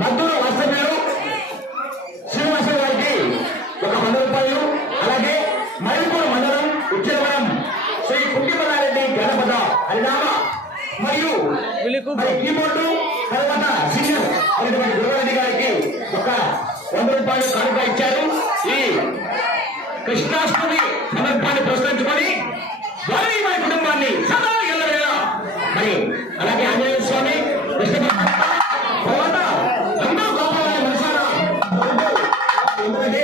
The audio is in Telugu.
మద్దూరు వస్తవ్యులు శ్రీనివాస గారికి 100 రూపాయలు. అలాగే మైదుకూరు మండలం ఉచ్చిరవరం శ్రీ కుంటిమల్లారెడ్డి గణపత హరినామ మరియు కీబోర్డు తర్వాత సింగర్ అయినటువంటి గురువారెడ్డి గారికి 100 రూపాయలు కానుక ఇచ్చారు. ఈ కృష్ణాష్టమి సందర్భాన్ని పురస్కరించుకొని వారి మన కుటుంబాన్ని సదా ఎల్లవేళ మరి అలాగే ఆంజనేయ స్వామి తర్వాత అందరూ గొప్ప మనసారా ఎందుకంటే